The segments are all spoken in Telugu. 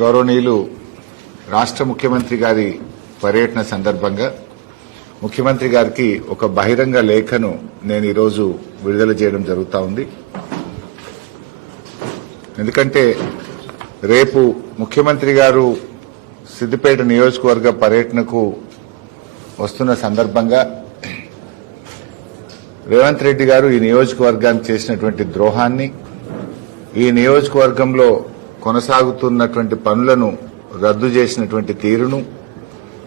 గౌరవనీయులు రాష్ట్ర ముఖ్యమంత్రి గారి పర్యటన సందర్భంగా ముఖ్యమంత్రి గారికి ఒక బహిరంగ లేఖను నేను ఈరోజు విడుదల చేయడం జరుగుతా ఉంది. ఎందుకంటే రేపు ముఖ్యమంత్రి గారు సిద్దిపేట నియోజకవర్గ పర్యటనకు వస్తున్న సందర్భంగా రేవంత్ రెడ్డి గారు ఈ నియోజకవర్గానికి చేసినటువంటి ద్రోహాన్ని, ఈ నియోజకవర్గంలో కొనసాగుతున్నటువంటి పనులను రద్దు చేసినటువంటి తీరును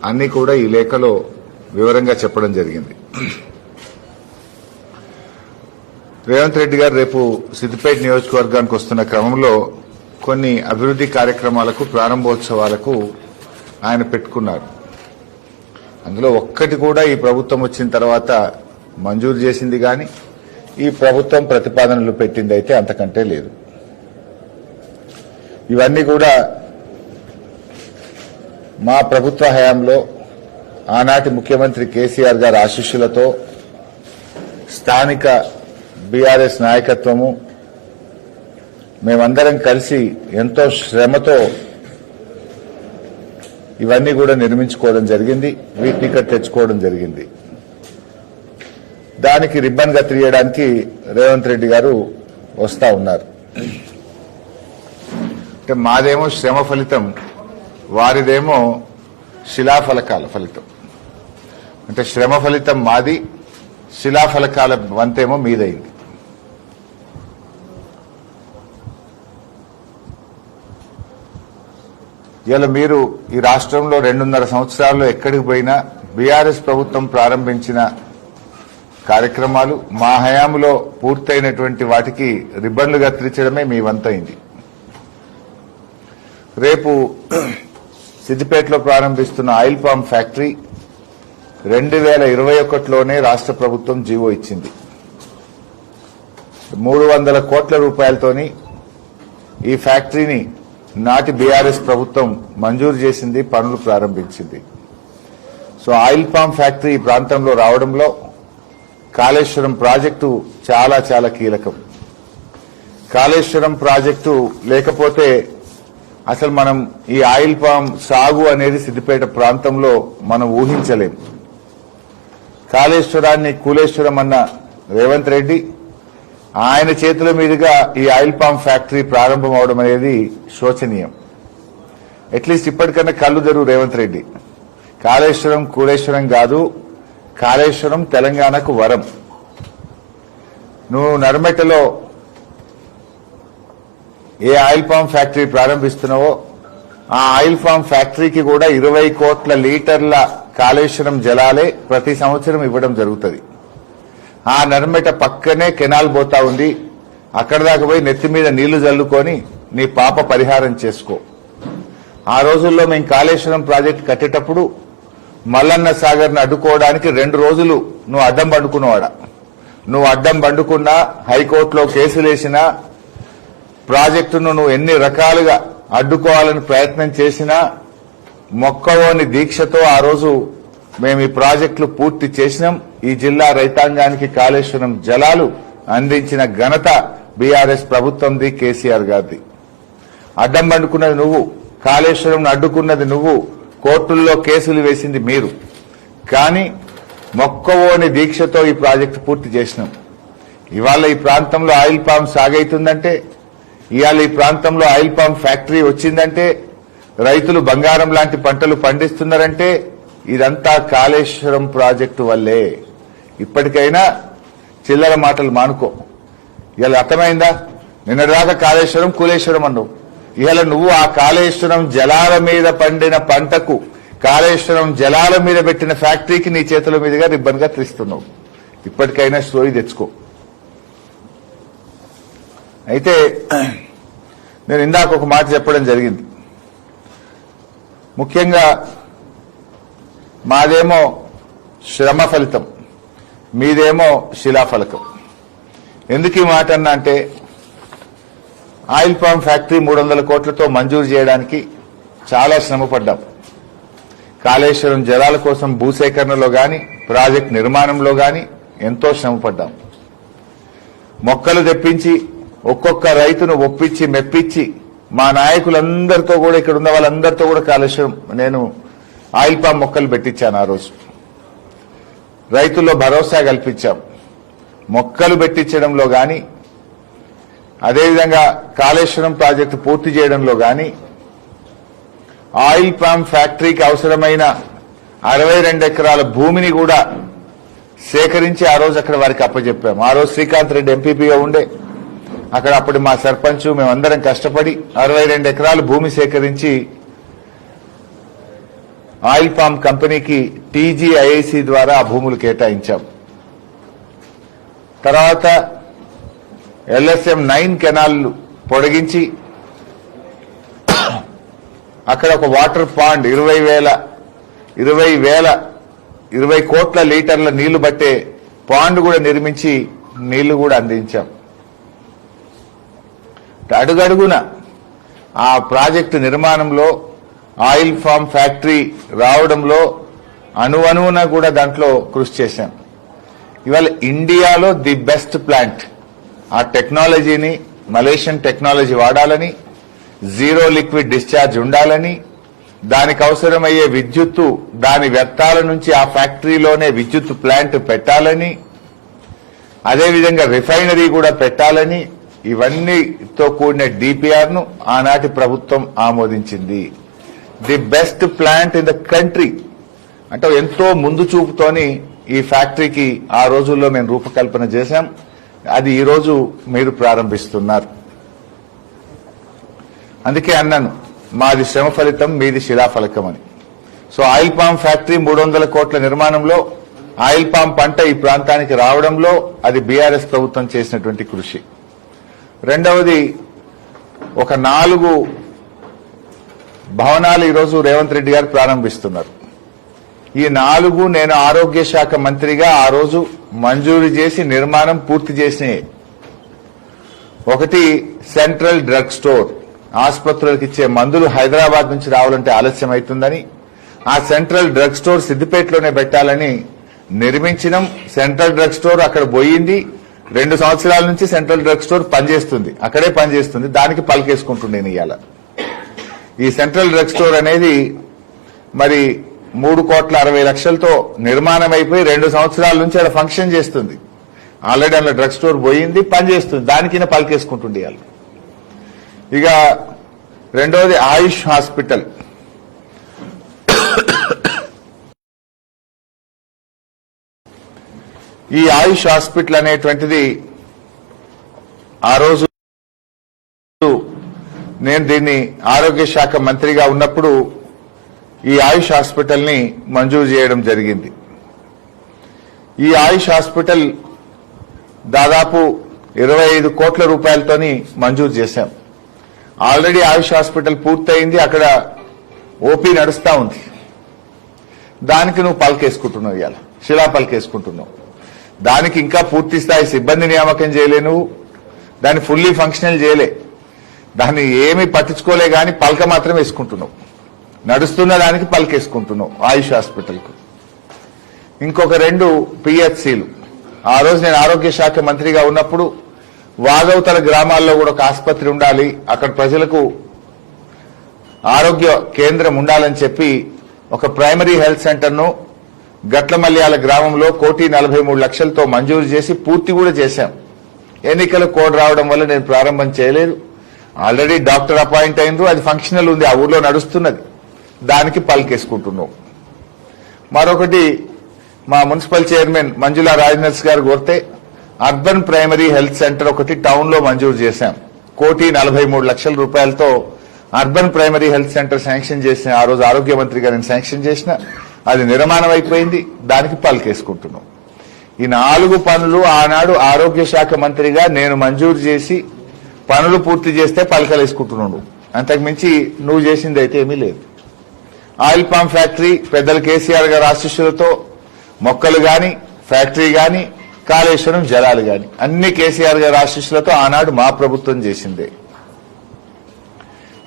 అన్ని కూడా ఈ లేఖలో వివరంగా చెప్పడం జరిగింది. రేవంత్ రెడ్డి గారు రేపు సిద్దిపేట నియోజకవర్గానికి వస్తున్న క్రమంలో కొన్ని అభివృద్ది కార్యక్రమాలకు, ప్రారంభోత్సవాలకు ఆయన పెట్టుకున్నారు. అందులో ఒక్కటి కూడా ఈ ప్రభుత్వం వచ్చిన తర్వాత మంజూరు చేసింది కానీ ఈ ప్రభుత్వం ప్రతిపాదనలు పెట్టింది అయితే అంతకంటే లేదు. ఇవన్నీ కూడా మా ప్రభుత్వ హయాంలో ఆనాటి ముఖ్యమంత్రి కేసీఆర్ గారి ఆశీస్సులతో, స్థానిక బీఆర్ఎస్ నాయకత్వము మేమందరం కలిసి ఎంతో శ్రమతో ఇవన్నీ కూడా నిర్మించుకోవడం జరిగింది, వీటిని ఇక్కడ తెచ్చుకోవడం జరిగింది. దానికి రిబ్బన్ కత్తిరియడానికి రేవంత్ రెడ్డి గారు వస్తా ఉన్నారు. అంటే మాదేమో శ్రమ ఫలితం, వారిదేమో శిలాఫలకాల ఫలితం. అంటే శ్రమ ఫలితం మాది, శిలాఫలకాల వంతేమో మీదైంది. ఇలా మీరు ఈ రాష్ట్రంలో 2.5 సంవత్సరాల్లో ఎక్కడికి పోయినా బీఆర్ఎస్ ప్రభుత్వం ప్రారంభించిన కార్యక్రమాలు, మా హయాంలో పూర్తయినటువంటి వాటికి రిబ్బన్లు కత్తిరించడమే మీ వంతైంది. రేపు సిద్దిపేటలో ప్రారంభిస్తున్న ఆయిల్ పామ్ ఫ్యాక్టరీ 2021లోనే రాష్ట్ర ప్రభుత్వం జీవో ఇచ్చింది. 300 కోట్ల రూపాయలతోని ఈ ఫ్యాక్టరీని నాటి బీఆర్ఎస్ ప్రభుత్వం మంజూరు చేసింది, పనులు ప్రారంభించింది. సో ఆయిల్ పామ్ ఫ్యాక్టరీ ఈ ప్రాంతంలో రావడంలో కాళేశ్వరం ప్రాజెక్టు చాలా చాలా కీలకం. కాళేశ్వరం ప్రాజెక్టు లేకపోతే అసలు మనం ఈ ఆయిల్ పామ్ సాగు అనేది సిద్దిపేట ప్రాంతంలో మనం ఊహించలేం. కాళేశ్వరాన్ని కూలేశ్వరం అన్న రేవంత్ రెడ్డి, ఆయన చేతుల మీదుగా ఈ ఆయిల్ పామ్ ఫ్యాక్టరీ ప్రారంభం అవడం అనేది శోచనీయం. అట్లీస్ట్ ఇప్పటికన్నా కళ్ళు తెరువు రేవంత్ రెడ్డి. కాళేశ్వరం కూలేశ్వరం కాదు, కాళేశ్వరం తెలంగాణకు వరం. నువ్వు నర్మెటలో ఏ ఆయిల్ పామ్ ఫ్యాక్టరీ ప్రారంభిస్తున్నావో ఆ ఆయిల్ పామ్ ఫ్యాక్టరీకి కూడా 20 కోట్ల లీటర్ల కాళేశ్వరం జలాలే ప్రతి సంవత్సరం ఇవ్వడం జరుగుతుంది. ఆ నర్మెట పక్కనే కెనాల్ పోతా ఉంది. అక్కడ దాకా పోయి నెత్తి మీద నీళ్లు జల్లుకొని నీ పాప పరిహారం చేసుకో. ఆ రోజుల్లో మేము కాళేశ్వరం ప్రాజెక్టు కట్టేటప్పుడు మల్లన్న సాగర్ను అడ్డుకోవడానికి 2 రోజులు నువ్వు అడ్డం పండుకున్నావాడ. నువ్వు అడ్డం పండుకున్నా, హైకోర్టులో కేసులేసినా, ప్రాజెక్టును నువ్వు ఎన్ని రకాలుగా అడ్డుకోవాలని ప్రయత్నం చేసినా, మొక్కవోని దీక్షతో ఆ రోజు మేము ఈ ప్రాజెక్టులు పూర్తి చేసినాం. ఈ జిల్లా రైతాంగానికి కాళేశ్వరం జలాలు అందించిన ఘనత బీఆర్ఎస్ ప్రభుత్వంది, కేసీఆర్ గారిది. అడ్డం పండుకున్నది నువ్వు, కాళేశ్వరం అడ్డుకున్నది నువ్వు, కోర్టుల్లో కేసులు వేసింది మీరు. కానీ మొక్కవోని దీక్షతో ఈ ప్రాజెక్టు పూర్తి చేసినాం. ఇవాళ ఈ ప్రాంతంలో ఆయిల్ పామ్ సాగైతుందంటే, ఇవాళ ఈ ప్రాంతంలో ఆయిల్ పామ్ ఫ్యాక్టరీ వచ్చిందంటే, రైతులు బంగారం లాంటి పంటలు పండిస్తున్నారంటే ఇదంతా కాళేశ్వరం ప్రాజెక్టు వల్లే. ఇప్పటికైనా చిల్లర మాటలు మానుకో. ఇవాళ అర్థమైందా? నిన్నటిదాకా కాళేశ్వరం కూలేశ్వరం అన్నావు. ఇవాళ నువ్వు ఆ కాళేశ్వరం జలాల మీద పండిన పంటకు, కాళేశ్వరం జలాల మీద పెట్టిన ఫ్యాక్టరీకి నీ చేతుల మీదుగా రిబ్బన్ గా తీస్తున్నావు. ఇప్పటికైనా స్టోరీ తెచ్చుకో. అయితే నేను ఇందాక ఒక మాట చెప్పడం జరిగింది. ముఖ్యంగా మాదేమో శ్రమ ఫలితం, మీదేమో శిలాఫలకం. ఎందుకు ఈ మాట అన్నా అంటే, ఆయిల్ పామ్ ఫ్యాక్టరీ 300 కోట్లతో మంజూరు చేయడానికి చాలా శ్రమపడ్డాం. కాళేశ్వరం జలాల కోసం భూసేకరణలో గాని, ప్రాజెక్టు నిర్మాణంలో గాని ఎంతో శ్రమపడ్డాం. మొక్కలు తెప్పించి ఒక్కొక్క రైతును ఒప్పించి మెప్పించి మా నాయకులందరితో కూడా ఇక్కడ ఉన్న వాళ్ళందరితో కూడా కాలుష్యం నేను ఆయిల్ పామ్ మొక్కలు పెట్టించాను. ఆ రోజు రైతుల్లో భరోసా కల్పించాం. మొక్కలు పెట్టించడంలో కానీ, అదేవిధంగా కాళేశ్వరం ప్రాజెక్టు పూర్తి చేయడంలో కానీ, ఆయిల్ పామ్ ఫ్యాక్టరీకి అవసరమైన 62 ఎకరాల భూమిని కూడా సేకరించి ఆ రోజు అక్కడ వారికి అప్పచెప్పాము. ఆ రోజు శ్రీకాంత్ రెడ్డి ఎంపీపీగా ఉండే అక్కడ అప్పుడు మా సర్పంచ్ మేమందరం కష్టపడి 62 ఎకరాల భూమి సేకరించి ఆయిల్ పామ్ కంపెనీకి టీజీఐఐసి ద్వారా ఆ భూములు కేటాయించాం. తర్వాత LSM 9 కెనాల్ పొడిగించి అక్కడ ఒక వాటర్ పాండ్ 20 కోట్ల లీటర్ల నీళ్లు బట్టే పాండ్ కూడా నిర్మించి నీళ్లు కూడా అందించాం. అడుగడుగున ఆ ప్రాజెక్టు నిర్మాణంలో ఆయిల్ ఫామ్ ఫ్యాక్టరీ రావడంలో అణువణువున కూడా దాంట్లో కృషి చేశాం. ఇవాళ ఇండియాలో ది బెస్ట్ ప్లాంట్, ఆ టెక్నాలజీని మలేషియన్ టెక్నాలజీ వాడాలని, జీరో లిక్విడ్ డిశ్చార్జ్ ఉండాలని, దానికి అవసరమయ్యే విద్యుత్తు దాని వ్యర్థాల నుంచి ఆ ఫ్యాక్టరీలోనే విద్యుత్ ప్లాంట్ పెట్టాలని, అదేవిధంగా రిఫైనరీ కూడా పెట్టాలని, ఇవన్నీతో కూడిన DPR ను ఆనాటి ప్రభుత్వం ఆమోదించింది. The best plant in the country అంటే ఎంతో ముందు చూపుతోని ఈ ఫ్యాక్టరీకి ఆ రోజుల్లో మేము రూపకల్పన చేశాం. అది ఈ రోజు మీరు ప్రారంభిస్తున్నారు. అందుకే అన్నాను, మాది శ్రమ ఫలితం, మీది శిలాఫలకం అని. సో ఆయిల్ పామ్ ఫ్యాక్టరీ 300 కోట్ల నిర్మాణంలో, ఆయిల్ పామ్ పంట ఈ ప్రాంతానికి రావడంలో అది బీఆర్ఎస్ ప్రభుత్వం చేసినటువంటి కృషి. రెండవది, ఒక 4 భవనాలు ఈరోజు రేవంత్ రెడ్డి గారు ప్రారంభిస్తున్నారు. ఈ 4 నేను ఆరోగ్య శాఖ మంత్రిగా ఆ రోజు మంజూరు చేసి నిర్మాణం పూర్తి చేసినాయి. ఒకటి సెంట్రల్ డ్రగ్ స్టోర్, ఆసుపత్రులకు ఇచ్చే మందులు హైదరాబాద్ నుంచి రావాలంటే ఆలస్యం అవుతుందని ఆ సెంట్రల్ డ్రగ్ స్టోర్ సిద్దిపేటలోనే పెట్టాలని నిర్మించినాం. సెంట్రల్ డ్రగ్ స్టోర్ అక్కడ పోయింది. 2 సంవత్సరాల నుంచి సెంట్రల్ డ్రగ్ స్టోర్ పనిచేస్తుంది, అక్కడే పనిచేస్తుంది. దానికి పలికేసుకుంటుండే ఇవాళ. ఈ సెంట్రల్ డ్రగ్ స్టోర్ అనేది మరి 3,60,00,000తో నిర్మాణం అయిపోయి 2 సంవత్సరాల నుంచి అక్కడ ఫంక్షన్ చేస్తుంది. ఆల్రెడీ అందులో డ్రగ్ స్టోర్ పోయింది, పనిచేస్తుంది. దానికైనా పలికేసుకుంటుండే ఇవాళ. ఇక రెండవది ఆయుష్ హాస్పిటల్. ఈ ఆయుష్ హాస్పిటల్ అనేటువంటిది ఆ రోజు నేను దీన్ని ఆరోగ్య శాఖ మంత్రిగా ఉన్నప్పుడు ఈ ఆయుష్ హాస్పిటల్ ని మంజూరు చేయడం జరిగింది. ఈ ఆయుష్ హాస్పిటల్ దాదాపు 25 కోట్ల రూపాయలతోని మంజూరు చేశాం. ఆల్రెడీ ఆయుష్ హాస్పిటల్ పూర్తయింది, అక్కడ ఓపీ నడుస్తా ఉంది. దానికి నువ్వు పలికేసుకుంటున్నావు, ఇవాళ శిలా పలికేసుకుంటున్నావు. దానికి ఇంకా పూర్తి స్థాయి సిబ్బంది నియామకం చేయలే, నువ్వు దాన్ని ఫుల్లీ ఫంక్షనల్ చేయలే, దాన్ని ఏమీ పట్టించుకోలే, కానీ పలక మాత్రం వేసుకుంటున్నావు. నడుస్తున్న దానికి పలికేసుకుంటున్నావు ఆయుష్ హాస్పిటల్కు. ఇంకొక 2 PHCలు. ఆ రోజు నేను ఆరోగ్య శాఖ మంత్రిగా ఉన్నప్పుడు వాగవతల గ్రామాల్లో కూడా ఒక ఆసుపత్రి ఉండాలి, అక్కడ ప్రజలకు ఆరోగ్య కేంద్రం ఉండాలని చెప్పి ఒక ప్రైమరీ హెల్త్ సెంటర్ను గట్లమల్యాల గ్రామంలో 1,43,00,000తో మంజూరు చేసి పూర్తి కూడా చేశాం. ఎన్నికల కోడ్ రావడం వల్ల నేను ప్రారంభం చేయలేదు. ఆల్రెడీ డాక్టర్ అపాయింట్ అయినరు, అది ఫంక్షనల్ ఉంది, ఆ ఊర్లో నడుస్తున్నది. దానికి పలికేసుకుంటున్నాం. మరొకటి మా మున్సిపల్ చైర్మన్ మంజులా రాజనర్స్ గారు కోరితే అర్బన్ ప్రైమరీ హెల్త్ సెంటర్ ఒకటి టౌన్ లో మంజూరు చేశాం. 1,43,00,000 రూపాయలతో urban primary health centre sanction చేసిన ఆ రోజు ఆరోగ్య మంత్రి గారిని శాంక్షన్ చేసిన, అది నిర్మాణం అయిపోయింది. దానికి పలికేసుకుంటున్నాం. ఈ 4 పనులు ఆనాడు ఆరోగ్య శాఖ మంత్రిగా నేను మంజూరు చేసి పనులు పూర్తి చేస్తే పలకలేసుకుంటున్నాడు. అంతకుమించి నువ్వు చేసింది అయితే ఏమీ లేదు. ఆయిల్ పామ్ ఫ్యాక్టరీ పెద్దలు కేసీఆర్ గారి ఆశీస్సులతో మొక్కలు గాని, ఫ్యాక్టరీ గాని, కాళేశ్వరం జలాలు గాని అన్ని కేసీఆర్ గారి ఆశీస్సులతో ఆనాడు మా ప్రభుత్వం చేసిందే.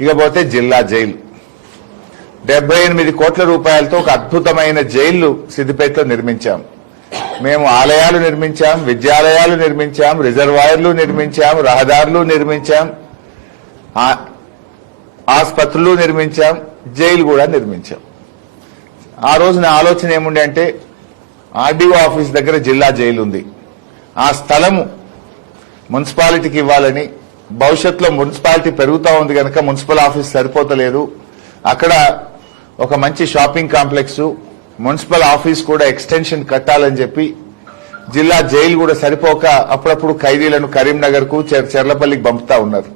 ఇకపోతే జిల్లా జైలు 78 కోట్ల రూపాయలతో ఒక అద్భుతమైన జైళ్లు సిద్దిపేటలో నిర్మించాం. మేము ఆలయాలు నిర్మించాం, విద్యాలయాలు నిర్మించాం, రిజర్వాయర్లు నిర్మించాం, రహదారులు నిర్మించాం. ఆసుపత్రులు నిర్మించాం, జైలు కూడా నిర్మించాం. ఆ రోజు నా ఆలోచన ఏముండే అంటే ఆర్డీఓ ఆఫీస్ దగ్గర జిల్లా జైలు ఉంది, ఆ స్థలము మున్సిపాలిటీకి ఇవ్వాలని, భవిష్యత్తులో మున్సిపాలిటీ పెరుగుతూ ఉంది కనుక మున్సిపల్ ఆఫీస్ సరిపోతలేదు, అక్కడ ఒక మంచి షాపింగ్ కాంప్లెక్స్, మున్సిపల్ ఆఫీస్ కూడా ఎక్స్టెన్షన్ కట్టాలని చెప్పి జిల్లా జైలు కూడా సరిపోక అప్పుడప్పుడు ఖైదీలను కరీంనగర్ కు చెర్లపల్లికి పంపుతా ఉన్నారు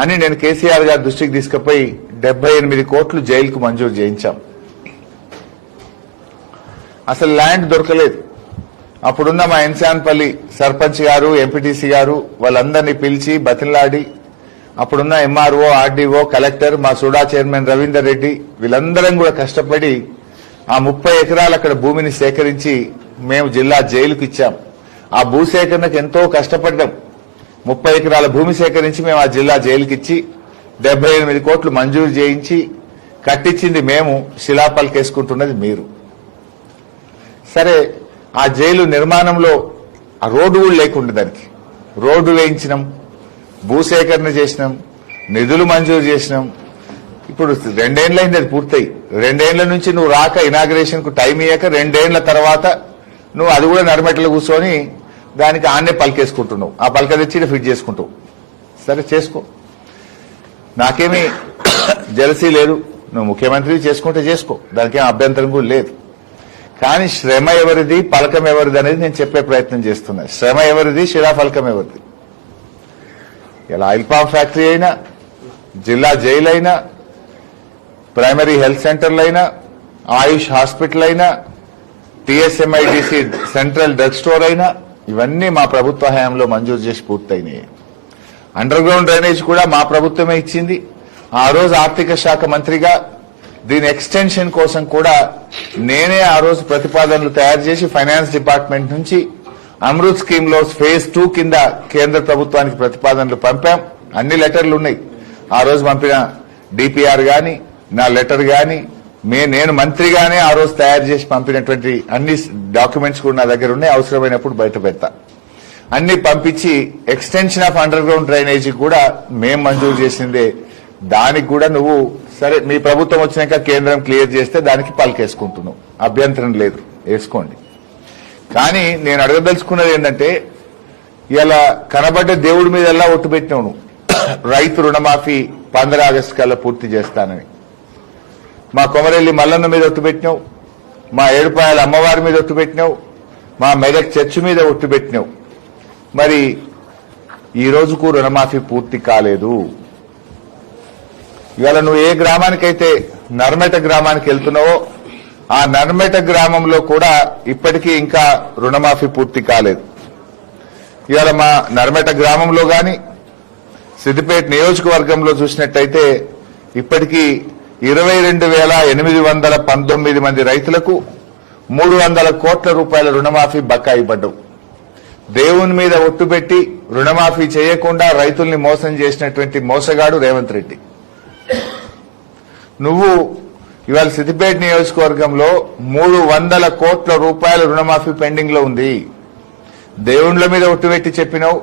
అని నేను కేసీఆర్ గారి దృష్టికి తీసుకుపోయి 78 కోట్లు జైలుకు మంజూరు చేయించాం. అసలు ల్యాండ్ దొరకలేదు. అప్పుడున్న మా ఎన్సాన్పల్లి సర్పంచ్ గారు, ఎంపీటీసీ గారు వాళ్ళందరినీ పిలిచి బతిలాడి అప్పుడున్న ఎంఆర్ఓ, ఆర్డీఓ, కలెక్టర్, మా సుడా చైర్మన్ రవీందర్ రెడ్డి వీళ్ళందరం కూడా కష్టపడి ఆ 30 ఎకరాలు అక్కడ భూమిని సేకరించి మేము జిల్లా జైలుకు ఇచ్చాం. ఆ భూసేకరణకు ఎంతో కష్టపడ్డాం. 30 ఎకరాల భూమి సేకరించి మేము ఆ జిల్లా జైలుకి ఇచ్చి 78 కోట్లు మంజూరు చేయించి కట్టించింది మేము, శిలాపలకేసుకుంటున్నది మీరు. సరే, ఆ జైలు నిర్మాణంలో ఆ రోడ్డు కూడా లేకుండా దానికి రోడ్డు వేయించినాం, భూసేకరణ చేసినాం, నిధులు మంజూరు చేసినాం. ఇప్పుడు 2 ఏళ్లైంది అది పూర్తయి. 2 ఏళ్ల నుంచి నువ్వు రాక ఇనాగ్రేషన్ కు టైం ఇయ్యాక 2 ఏళ్ల తర్వాత నువ్వు అది కూడా నడమెట్లో కూర్చొని దానికి ఆన్నే పలికేసుకుంటున్నావు. ఆ పలక తెచ్చి ఫిట్ చేసుకుంటావు. సరే చేసుకో, నాకేమీ జలసీ లేదు. నువ్వు ముఖ్యమంత్రి చేసుకుంటే చేసుకో, దానికేం అభ్యంతరం కూడా లేదు. కానీ శ్రమ ఎవరిది, పలకం ఎవరిది అనేది నేను చెప్పే ప్రయత్నం చేస్తున్నా. శ్రమ ఎవరిది, శిలాఫలకం ఎవరిది? ఇలా ఆయిల్ పామ్ ఫ్యాక్టరీ అయినా, జిల్లా జైలు అయినా, ప్రైమరీ హెల్త్ సెంటర్లు అయినా, ఆయుష్ హాస్పిటల్ అయినా, టీఎస్ఎంఐడిసి సెంట్రల్ డ్రగ్ స్టోర్ అయినా ఇవన్నీ మా ప్రభుత్వ హయాంలో మంజూరు చేసి పూర్తయినాయి. అండర్ గ్రౌండ్ డ్రైనేజ్ కూడా మా ప్రభుత్వమే ఇచ్చింది. ఆ రోజు ఆర్థిక శాఖ మంత్రిగా దీని ఎక్స్టెన్షన్ కోసం కూడా నేనే ఆ రోజు ప్రతిపాదనలు తయారు చేసి ఫైనాన్స్ డిపార్ట్మెంట్ నుంచి అమృత్ స్కీమ్ లో ఫేజ్ 2 కింద కేంద్ర ప్రభుత్వానికి ప్రతిపాదనలు పంపాం. అన్ని లెటర్లు ఉన్నాయి. ఆ రోజు పంపిన డిపిఆర్ గాని, నా లెటర్ గాని, నేను మంత్రిగానే ఆ రోజు తయారు చేసి పంపినటువంటి అన్ని డాక్యుమెంట్స్ కూడా నా దగ్గర ఉన్నాయి. అవసరమైనప్పుడు బయట పెడతా. అన్ని పంపించి extension of under ground drainage కూడా మేం మంజూరు చేసిందే. దానికి కూడా నువ్వు సరే మీ ప్రభుత్వం వచ్చినాక కేంద్రం క్లియర్ చేస్తే దానికి పలకేసుకుంటున్నావు, అభ్యంతరం లేదు, వేసుకోండి. కానీ నేను అడగదలుచుకున్నది ఏంటంటే ఇలా కనబడ్డ దేవుడి మీద ఎలా ఒట్టు పెట్టినావు నువ్వు. రైతు రుణమాఫీ 15 ఆగస్టు కల్లా పూర్తి చేస్తానని మా కొమరెల్లి మల్లన్న మీద ఒట్టు పెట్టినావు, మా ఏడుపాయల అమ్మవారి మీద ఒట్టు పెట్టినావు, మా మెదక్ చర్చి మీద ఒట్టు పెట్టినావు. మరి ఈ రోజుకు రుణమాఫీ పూర్తి కాలేదు. ఇవాళ నువ్వు ఏ గ్రామానికైతే నర్మెట గ్రామానికి వెళ్తున్నావో ఆ నర్మెట గ్రామంలో కూడా ఇప్పటికీ ఇంకా రుణమాఫీ పూర్తి కాలేదు. ఇవాళ మా నర్మెట గ్రామంలో గాని సిద్దిపేట నియోజకవర్గంలో చూసినట్టయితే ఇప్పటికీ 22,819 మంది రైతులకు 300 కోట్ల రూపాయల రుణమాఫీ బకాయి పడ్డవు. దేవుని మీద ఒట్టుపెట్టి రుణమాఫీ చేయకుండా రైతుల్ని మోసం చేసినటువంటి మోసగాడు రేవంత్ రెడ్డి. నువ్వు ఇవాళ సిద్దిపేట నియోజకవర్గంలో 300 కోట్ల రూపాయల రుణమాఫీ పెండింగ్ లో ఉంది. దేవుళ్ల మీద ఒట్టుపెట్టి చెప్పినావు.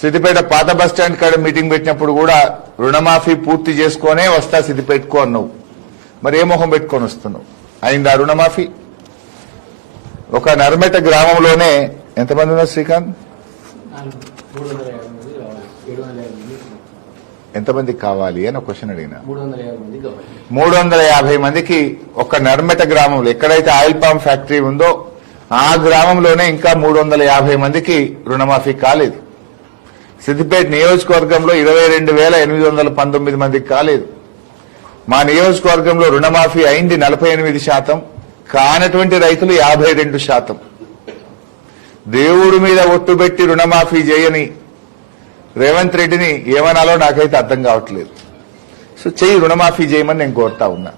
సిద్దిపేట పాత బస్టాండ్ కాడ మీటింగ్ పెట్టినప్పుడు కూడా రుణమాఫీ పూర్తి చేసుకునే వస్తా సిద్దిపేటకు అన్నావు. మరి ఏ మొహం పెట్టుకొని వస్తున్నావు? అయిందా రుణమాఫీ? ఒక నర్మెట గ్రామంలోనే ఎంతమంది ఉన్నారు శ్రీకాంత్? ఎంతమందికి కావాలి అని ఒక క్వశ్చన్ అడిగినా. 350 మందికి ఒక నర్మెట గ్రామంలో ఎక్కడైతే ఆయిల్ పామ్ ఫ్యాక్టరీ ఉందో ఆ గ్రామంలోనే ఇంకా 350 మందికి రుణమాఫీ కాలేదు. సిద్దిపేట నియోజకవర్గంలో 22,819 మందికి కాలేదు. మా నియోజకవర్గంలో రుణమాఫీ అయింది 48%, కానటువంటి రైతులు 52%. దేవుడి మీద ఒట్టుబెట్టి రుణమాఫీ చేయని రేవంత్ రెడ్డిని ఏమనాలో నాకైతే అర్థం కావట్లేదు. సో చెయ్యి, రుణమాఫీ చేయమని నేను కోరుతా ఉన్నా.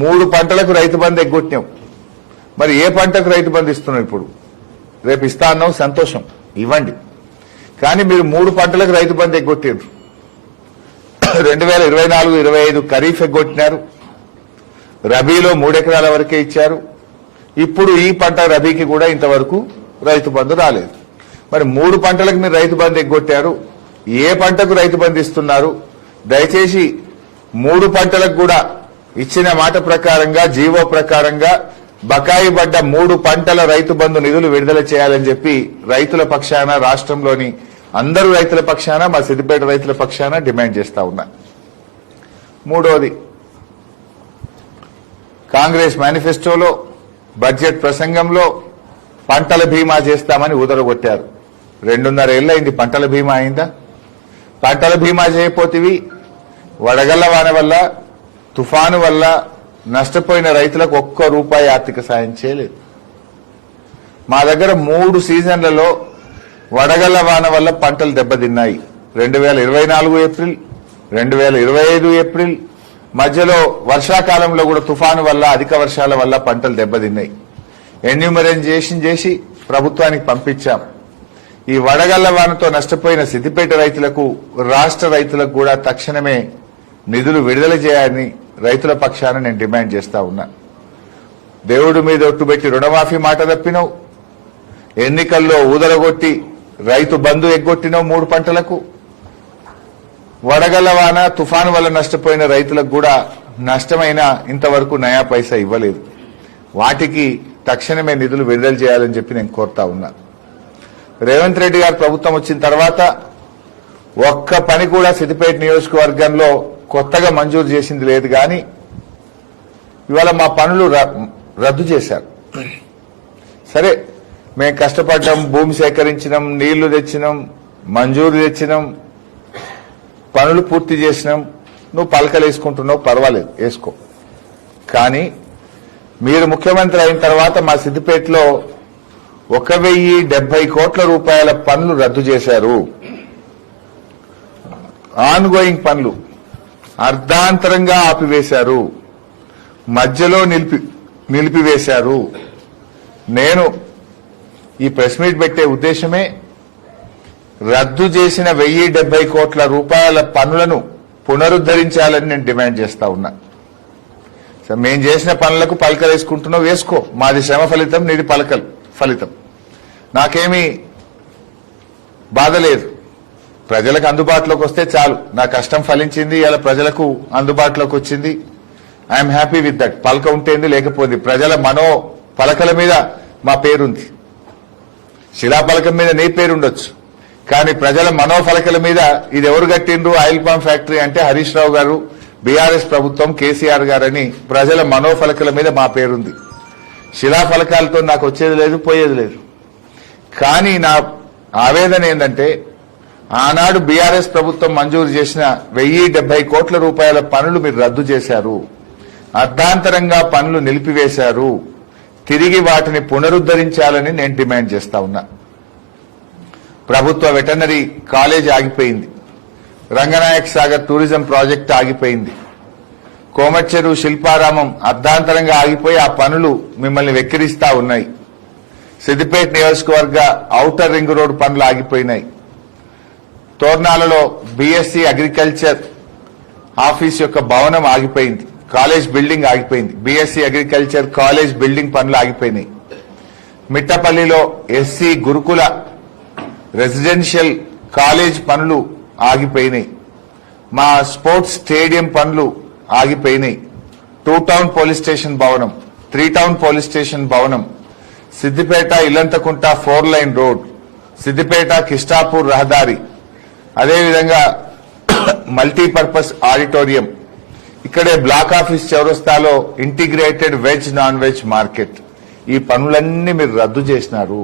3 పంటలకు రైతు బంధు ఎగ్గొట్టినావు. మరి ఏ పంటకు రైతు బంధు ఇస్తున్నావు? ఇప్పుడు రేపు ఇస్తా అన్నావు, సంతోషం, ఇవ్వండి. కానీ మీరు 3 పంటలకు రైతు బంధు ఎగ్గొట్టారు. 2024-25 ఖరీఫ్ ఎగ్గొట్టినారు. రబీలో 3 ఎకరాల వరకే ఇచ్చారు. ఇప్పుడు ఈ పంట రబీకి కూడా ఇంతవరకు రైతు బంధు రాలేదు. మరి 3 పంటలకు మీరు రైతు బంధు ఎగ్గొట్టారు. ఏ పంటకు రైతు బంధు ఇస్తున్నారు? దయచేసి 3 పంటలకు కూడా ఇచ్చిన మాట ప్రకారంగా జీవో ప్రకారంగా బకాయి పడ్డ 3 పంటల రైతు బంధు నిధులు విడుదల చేయాలని చెప్పి రైతుల పక్షాన రాష్ట్రంలోని అందరూ రైతుల పక్షాన మా సిద్దిపేట రైతుల పక్షాన డిమాండ్ చేస్తా ఉన్నా. మూడోది, కాంగ్రెస్ మేనిఫెస్టోలో బడ్జెట్ ప్రసంగంలో పంటల బీమా చేస్తామని ఊదరగొట్టారు. 2.5 ఏళ్లైంది పంటల బీమా అయిందా? పంటల బీమా చేయకపోతేవి వడగళ్ల వాన వల్ల తుఫాను వల్ల నష్టపోయిన రైతులకు ₹1 ఆర్థిక సాయం చేయలేదు. మా దగ్గర 3 సీజన్లలో వడగళ్ల వాన వల్ల పంటలు దెబ్బతిన్నాయి. 2024 ఏప్రిల్, 2025 ఏప్రిల్, మధ్యలో వర్షాకాలంలో కూడా తుఫాను వల్ల అధిక వర్షాల వల్ల పంటలు దెబ్బతిన్నాయి. ఎన్యూమరేషన్ చేసి ప్రభుత్వానికి పంపించాం. ఈ వడగళ్ల వానతో నష్టపోయిన సిద్దిపేట రైతులకు, రాష్ట్ర రైతులకు కూడా తక్షణమే నిధులు విడుదల చేయాలని రైతుల పక్షాన నేను డిమాండ్ చేస్తా ఉన్నా. దేవుడి మీద ఒట్టుబెట్టి రుణమాఫీ మాట తప్పినావు, ఎన్నికల్లో ఊదరగొట్టి రైతు బంధు ఎగ్గొట్టినావు 3 పంటలకు. వడగళ్ల వాన తుఫాను వల్ల నష్టపోయిన రైతులకు కూడా నష్టమైన ఇంతవరకు నయా పైసా ఇవ్వలేదు. వాటికి తక్షణమే నిధులు విడుదల చేయాలని చెప్పి నేను కోరుతా ఉన్నా. రేవంత్ రెడ్డి గారు ప్రభుత్వం వచ్చిన తర్వాత ఒక్క పని కూడా సిద్దిపేట నియోజకవర్గంలో కొత్తగా మంజూరు చేసింది లేదు. కానీ ఇవాళ మా పనులు రద్దు చేశారు. సరే, మేము కష్టపడ్డాం, భూమి సేకరించినాం, నీళ్లు తెచ్చినాం, మంజూరు తెచ్చినాం, పనులు పూర్తి చేసినాం. నువ్వు పలకలు వేసుకుంటున్నావు, పర్వాలేదు వేసుకో. కానీ మీరు ముఖ్యమంత్రి అయిన తర్వాత మా సిద్దిపేటలో 1,070 కోట్ల రూపాయల పనులు రద్దు చేశారు. ఆన్ గోయింగ్ పనులు అర్ధాంతరంగా ఆపివేశారు, మధ్యలో నిలిపివేశారు. నేను ఈ ప్రెస్ మీట్ పెట్టే ఉద్దేశమే రద్దు చేసిన 1,070 కోట్ల రూపాయల పనులను పునరుద్ధరించాలని నేను డిమాండ్ చేస్తా ఉన్నా. మేం చేసిన పనులకు పలకలు వేసుకుంటున్నావు, వేసుకో. మాది శ్రమ ఫలితం, నీది పలకలు ఫలితం. నాకేమీ బాధ లేదు. ప్రజలకు అందుబాటులోకి వస్తే చాలు. నా కష్టం ఫలించింది, ఇలా ప్రజలకు అందుబాటులోకి వచ్చింది. I'm happy with that. పలక ఉంటేంది, లేకపోయింది. ప్రజల మనో పలకల మీద మా పేరుంది. శిలాపలకం మీద నీ పేరుండొచ్చు, కానీ ప్రజల మనోఫలకల మీద ఇది ఎవరు కట్టిండ్రు ఆయిల్ పామ్ ఫ్యాక్టరీ అంటే హరీష్ రావు గారు, బీఆర్ఎస్ ప్రభుత్వం, కేసీఆర్ గారని ప్రజల మనోఫలకల మీద మా పేరుంది. శిలాఫలకాలతో నాకు వచ్చేది లేదు, పోయేది లేదు. కానీ నా ఆవేదన ఏంటంటే ఆనాడు బీఆర్ఎస్ ప్రభుత్వం మంజూరు చేసిన 1,070 కోట్ల రూపాయల పనులు మీరు రద్దు చేశారు, అర్ధాంతరంగా పనులు నిలిపివేశారు. తిరిగి వాటిని పునరుద్ధరించాలని నేను డిమాండ్ చేస్తా ఉన్నా. ప్రభుత్వ వెటర్నరీ కాలేజ్ ఆగిపోయింది, రంగనాయక్ సాగర్ టూరిజం ప్రాజెక్టు ఆగిపోయింది, కోమచ్చెరు శిల్పారామం అర్ధాంతరంగా ఆగిపోయి ఆ పనులు మిమ్మల్ని వెక్కిరిస్తా ఉన్నాయి. సిద్దిపేట నియోజకవర్గ ఔటర్ రింగ్ రోడ్ పనులు ఆగిపోయినాయి. తోర్నాలలో బీఎస్సీ అగ్రికల్చర్ ఆఫీస్ యొక్క భవనం ఆగిపోయింది, కాలేజ్ బిల్డింగ్ ఆగిపోయింది. బీఎస్సీ అగ్రికల్చర్ కాలేజ్ బిల్డింగ్ పనులు ఆగిపోయినాయి. మిట్టపల్లిలో ఎస్సీ గురుకుల రెసిడెన్షియల్ కాలేజ్ పనులు ఆగిపోయినాయి. మా స్పోర్ట్స్ స్టేడియం పనులు ఆగిపోయినాయి. 2 టౌన్ పోలీస్ స్టేషన్ భవనం, 3 టౌన్ పోలీస్ స్టేషన్ భవనం, సిద్దిపేట ఇల్లంతకుంట 4 లైన్ రోడ్, సిద్దిపేట కిష్టాపూర్ రహదారి, అదేవిధంగా మల్టీపర్పస్ ఆడిటోరియం, ఇక్కడే బ్లాక్ ఆఫీస్ చౌరస్తాలో integrated veg non veg market. ఈ పనులన్నీ మీరు రద్దు చేసినారు.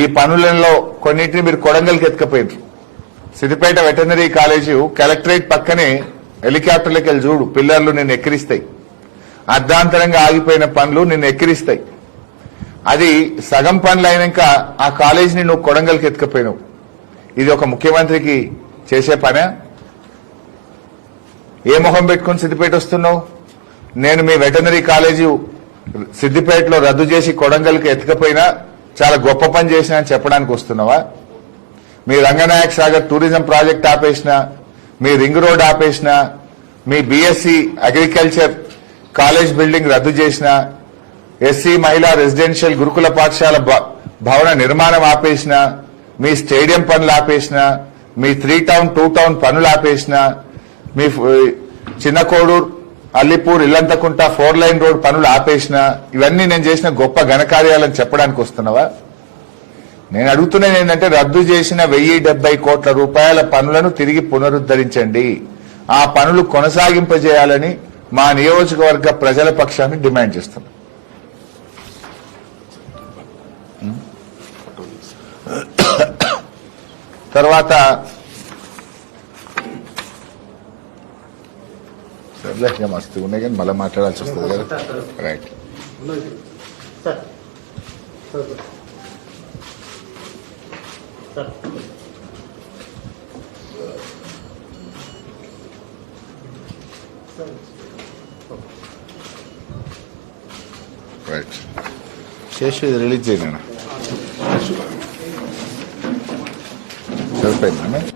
ఈ పనులలో కొన్నింటిని మీరు కొడంగల్కి ఎత్తుకపోయారు. సిద్దిపేట వెటర్నరీ కాలేజీ కలెక్టరేట్ పక్కనే హెలికాప్టర్లకు వెళ్ళి చూడు, పిల్లర్లు నిన్ను ఎక్కిరిస్తాయి. అర్ధాంతరంగా ఆగిపోయిన పనులు నిన్ను ఎక్కిరిస్తాయి. అది సగం పనులు అయినాక ఆ కాలేజీని నువ్వు కొడంగల్కి ఎత్తుకపోయినావు. ఇది ఒక ముఖ్యమంత్రికి చేసే పనే? ఏ మొహం పెట్టుకుని సిద్దిపేట వస్తున్నావు? నేను మీ వెటర్నరీ కాలేజీ సిద్దిపేటలో రద్దు చేసి కొడంగల్కి ఎత్తుకపోయినా చాలా గొప్ప పని చేసినా అని చెప్పడానికి వస్తున్నావా? మీ రంగనాయక్ సాగర్ టూరిజం ప్రాజెక్ట్ ఆపేసినా, మీ రింగ్ రోడ్ ఆపేసినా, మీ బీఎస్సీ అగ్రికల్చర్ కాలేజ్ బిల్డింగ్ రద్దు చేసినా, ఎస్సీ మహిళా రెసిడెన్షియల్ గురుకుల పాఠశాల భవన నిర్మాణం ఆపేసినా, మీ స్టేడియం పనులు ఆపేసినా, మీ 3 టౌన్ 2 టౌన్ పనులు ఆపేసినా, మీ చిన్న కోడూరు అల్లిపూర్ ఇల్లంతకుంట 4 లైన్ రోడ్ పనులు ఆపేసిన ఇవన్నీ నేను చేసిన గొప్ప ఘనకార్యాలని చెప్పడానికి వస్తున్నావా? నేను అడుగుతున్నది ఏంటంటే రద్దు చేసిన 1070 కోట్ల రూపాయల పనులను తిరిగి పునరుద్ధరించండి, ఆ పనులు కొనసాగింపజేయాలని మా నియోజకవర్గ ప్రజల పక్షాన్ని డిమాండ్ చేస్తున్నాం. తర్వాత సర్లే మస్తు ఉన్నాయి కానీ మళ్ళీ మాట్లాడాల్సి వస్తుంది కదా. రైట్. రైట్. శేషు ఇది రిలీజ్ చేయను. సరిపోయిందా?